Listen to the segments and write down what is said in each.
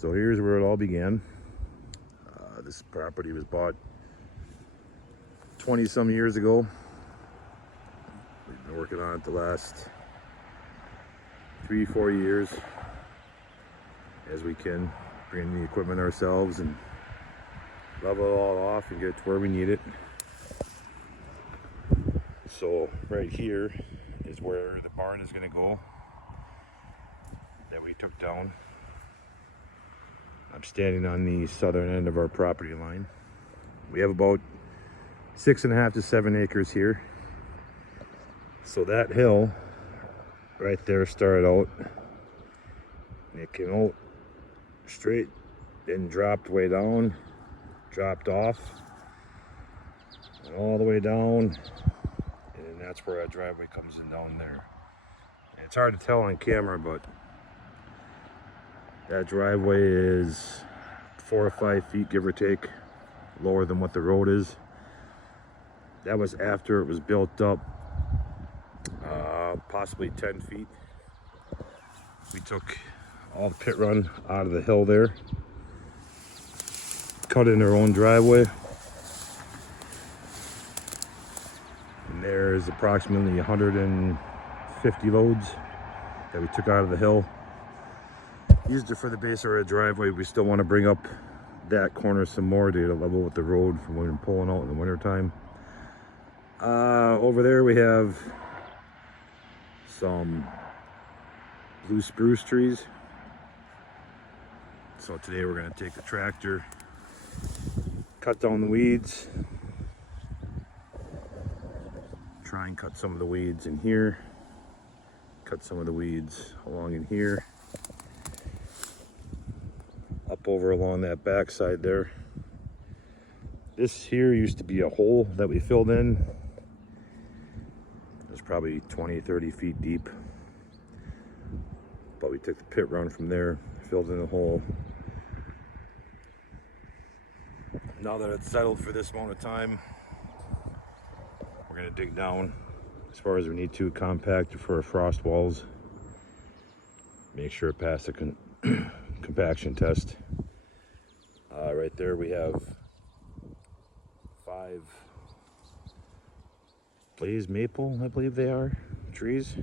So here's where it all began. This property was bought 20 some years ago. We've been working on it the last 3-4 years as we can, bring the equipment ourselves and level it all off and get it to where we need it. So right here is where the barn is going to go that we took down. I'm standing on the southern end of our property line. We have about 6.5 to 7 acres here. So that hill right there started out, and it came out straight, then dropped way down, dropped off, and all the way down, and then that's where our driveway comes in down there. And it's hard to tell on camera, but that driveway is 4 or 5 feet, give or take, lower than what the road is. That was after it was built up, possibly 10 feet. We took all the pit run out of the hill there, cut in our own driveway, and there's approximately 150 loads that we took out of the hill. Used it for the base of our driveway. We still want to bring up that corner some more to get a level with the road from when we're pulling out in the winter time. Over there we have some blue spruce trees. So today we're going to take the tractor, cut down the weeds, try and cut some of the weeds in here, cut some of the weeds along in here, up over along that back side there. This here used to be a hole that we filled in. It was probably 20-30 feet deep, but we took the pit run from there, filled in the hole. Now that it's settled for this amount of time, we're going to dig down as far as we need to, compact it for our frost walls, make sure it passes the compaction test. Right there we have 5 blaze maple, I believe they are, trees.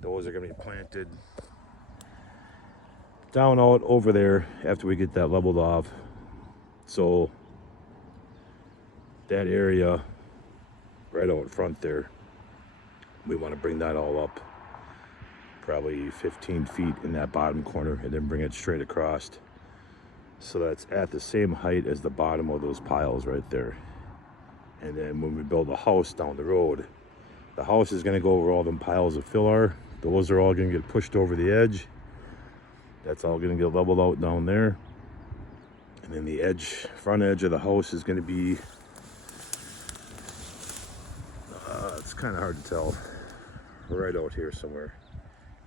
Those are going to be planted down out over there after we get that leveled off. So that area right out front there, we want to bring that all up probably 15 feet in that bottom corner, and then bring it straight across, so that's at the same height as the bottom of those piles right there. And then when we build a house down the road, the house is going to go over all them piles of fill are. Those are all going to get pushed over the edge. That's all going to get leveled out down there. And then the edge, front edge of the house is going to be, it's kind of hard to tell, right out here somewhere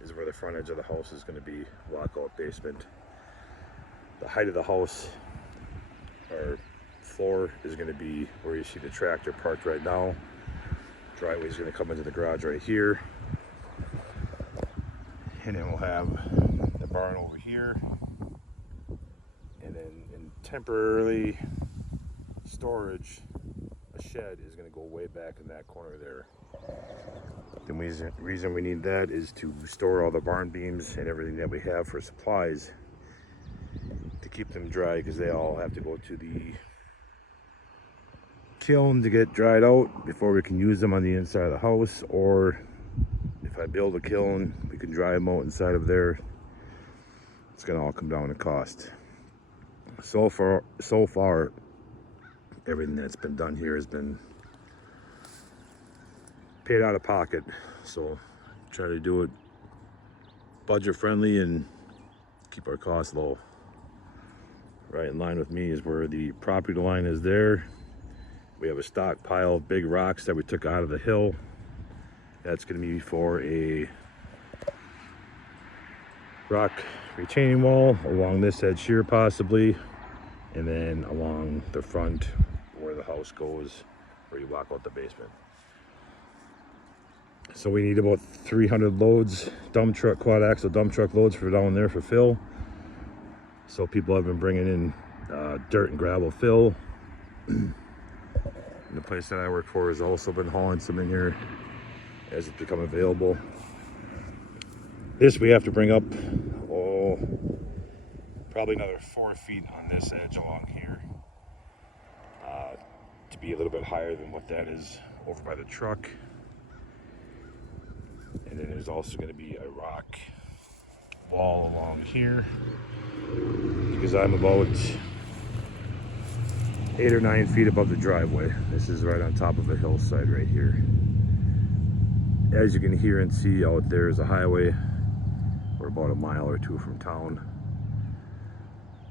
is where the front edge of the house is going to be, walkout basement. The height of the house, or floor, is going to be where you see the tractor parked right now. Driveway is going to come into the garage right here, and then we'll have the barn over here, and then in temporarily storage, a shed is going to go way back in that corner there. The reason we need that is to store all the barn beams and everything that we have for supplies, to keep them dry, because they all have to go to the kiln to get dried out before we can use them on the inside of the house. Or if I build a kiln, we can dry them out inside of there. It's gonna all come down to cost. So far everything that's been done here has been paid out of pocket, so try to do it budget friendly and keep our costs low. Right in line with me is where the property line is there. We have a stockpile of big rocks that we took out of the hill. That's going to be for a rock retaining wall along this edge here possibly, and then along the front where the house goes, where you walk out the basement. So we need about 300 loads, dump truck, quad axle dump truck loads for down there for fill. So people have been bringing in dirt and gravel fill. And the place that I work for has also been hauling some in here as it's become available. This we have to bring up, probably another 4 feet on this edge along here to be a little bit higher than what that is over by the truck. And then there's also going to be a rock wall along here because I'm about 8 or 9 feet above the driveway. This is right on top of a hillside right here. As you can hear and see out there is a highway. We're about a mile or two from town.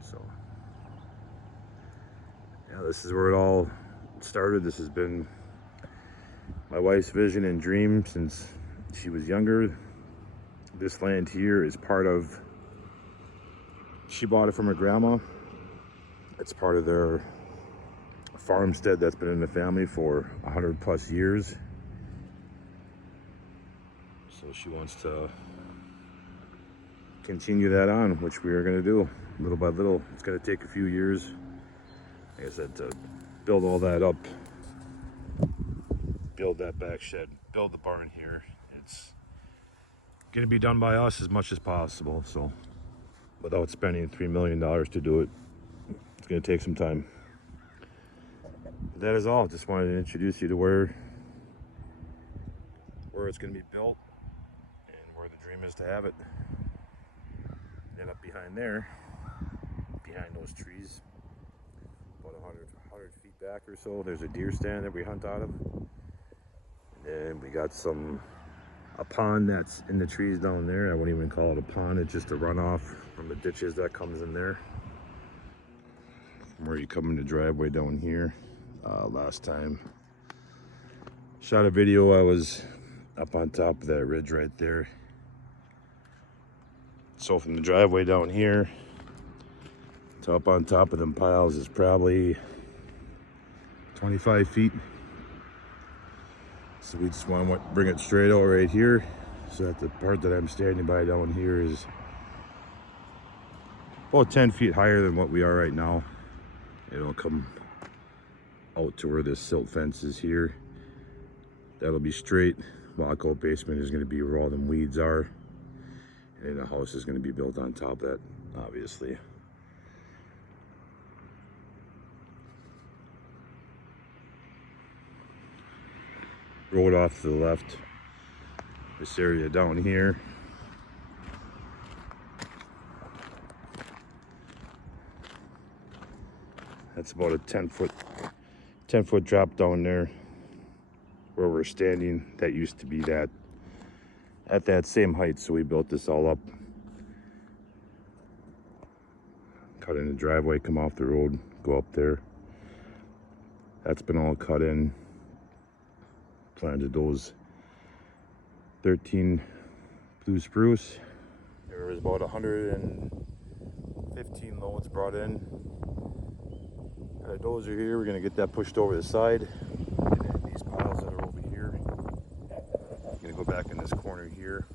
So yeah, this is where it all started. This has been my wife's vision and dream since she was younger. This land here is part of, she bought it from her grandma. It's part of their farmstead that's been in the family for 100+ years. So she wants to continue that on, which we are going to do little by little. It's going to take a few years, like I said, to build all that up, build that back shed, build the barn here. It's going to be done by us as much as possible, so without spending $3 million to do it, it's going to take some time. But that is all. Just wanted to introduce you to where it's going to be built and where the dream is to have it. And then up behind there, behind those trees, about 100 feet back or so, there's a deer stand that we hunt out of. And then we got a pond that's in the trees down there. I wouldn't even call it a pond, it's just a runoff from the ditches that comes in there. From where you come in the driveway down here. Last time shot a video, I was up on top of that ridge right there. So from the driveway down here to up on top of them piles is probably 25 feet. So we just want to bring it straight over right here, so that the part that I'm standing by down here is about 10 feet higher than what we are right now. It'll come out to where this silt fence is here. That'll be straight. Walkout basement is going to be where all them weeds are. And then the house is going to be built on top of that, obviously. Road off to the left. This area down here. That's about a 10-foot drop down there where we're standing. That used to be that at that same height, so we built this all up. Cut in the driveway, come off the road, go up there. That's been all cut in. Planted those 13 blue spruce. There was about 115 loads brought in. Got a dozer here, we're gonna get that pushed over the side. And then these piles that are over here, I'm gonna go back in this corner here.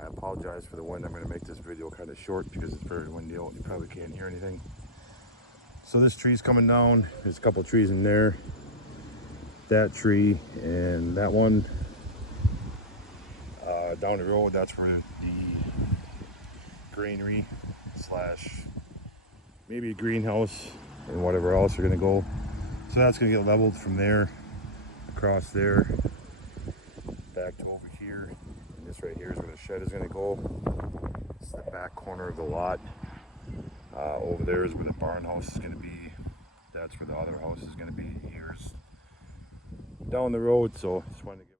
I apologize for the wind. I'm gonna make this video kind of short because it's very windy out and you probably can't hear anything. So this tree's coming down. There's a couple trees in there. That tree and that one down the road, that's where the granary slash maybe a greenhouse and whatever else are going to go. So that's going to get leveled from there across there back to over here, and this right here is where the shed is going to go. It's the back corner of the lot. Over there is where the barn house is going to be. That's where the other house is going to be years down the road. So just wanted to give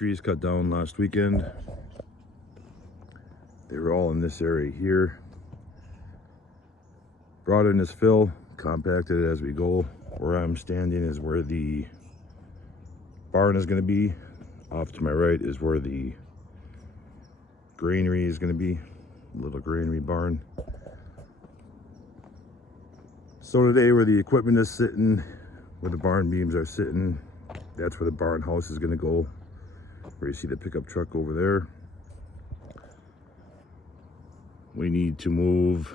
trees cut down last weekend. They were all in this area here. Brought in this fill, compacted it as we go. Where I'm standing is where the barn is going to be. Off to my right is where the granary is going to be, little granary barn. So today where the equipment is sitting, where the barn beams are sitting, that's where the barn house is going to go, where you see the pickup truck over there. We need to move,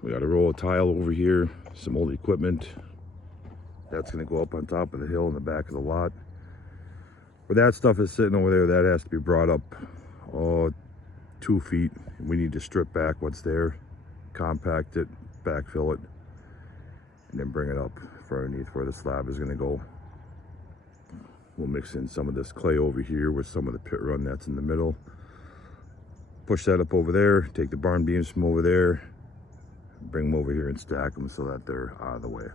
we got a roll of tile over here, some old equipment. That's going to go up on top of the hill in the back of the lot. Where that stuff is sitting over there, that has to be brought up 2 feet. We need to strip back what's there, compact it, backfill it, and then bring it up for underneath where the slab is going to go. We'll mix in some of this clay over here with some of the pit run that's in the middle. Push that up over there, take the barn beams from over there, bring them over here and stack them so that they're out of the way.